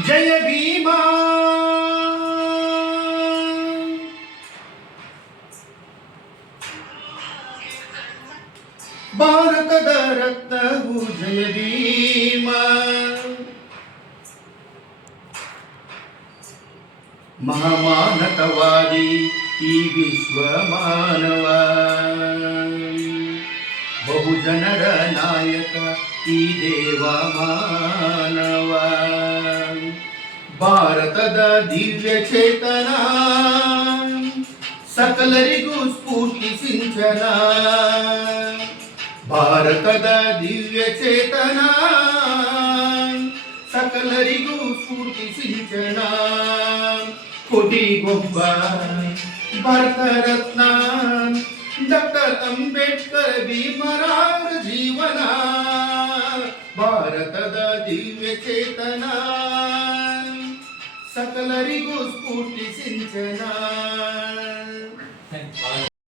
जय भीमा ಭಾರತದ ರತ್ನವು ಜಯ ಭೀಮ ಮಹಾಮಾನತವಾದಿ ಈ ವಿಶ್ವ ಮಾನವ ಬಹುಜನರ ನಾಯಕ ಈ ದೇವ ಮಾನವ ಭಾರತದ ದಿವ್ಯ ಚೇತನ ಸಕಲರಿಗೂ ಸ್ಫೂರ್ತಿ ಸಿಂಚನ ಭಾರತದ ದಿವ್ಯ ಚೇತನ ಸಕಲರಿಗೂ ಸ್ಫೂರ್ತಿ ಸಿಂಚನ ಕೋಟಿಗೊಬ್ಬ ಭಾರತ ರತ್ನ ಡಾಕ್ಟರ್ ಅಂಬೇಡ್ಕರ್ ಭೀಮರಾವ್ ಜೀವನ ಭಾರತದ ದಿವ್ಯ ಚೇತನ ಸಕಲರಿಗೂ ಸ್ಫೂರ್ತಿ ಸಿಂಚನ